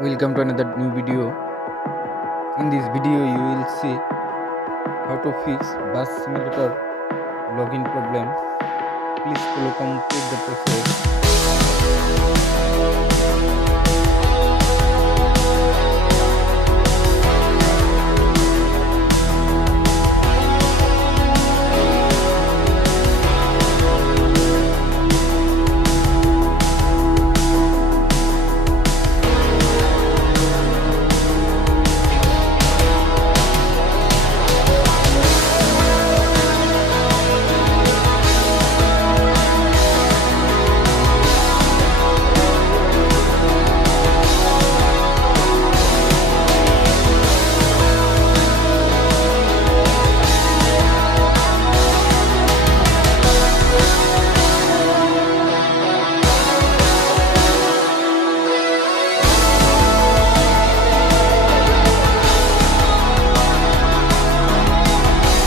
Welcome to another new video. In this video, you will see how to fix bus simulator login problem. Please follow complete the process.